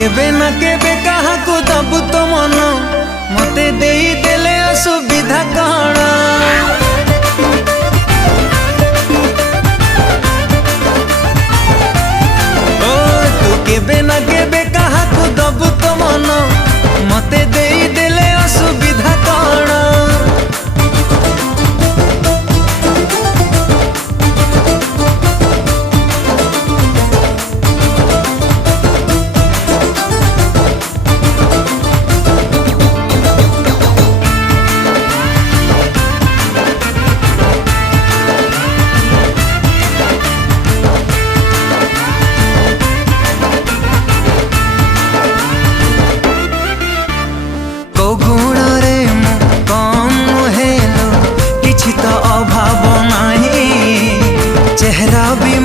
केबे ना केबे कहा को दबु तो मन मते देई देले असुविधा कण ओ तू केबे ना केबे कहा को दबु तो मन मते देई देले असुविधा कण अभाव नहीं चेहरा भी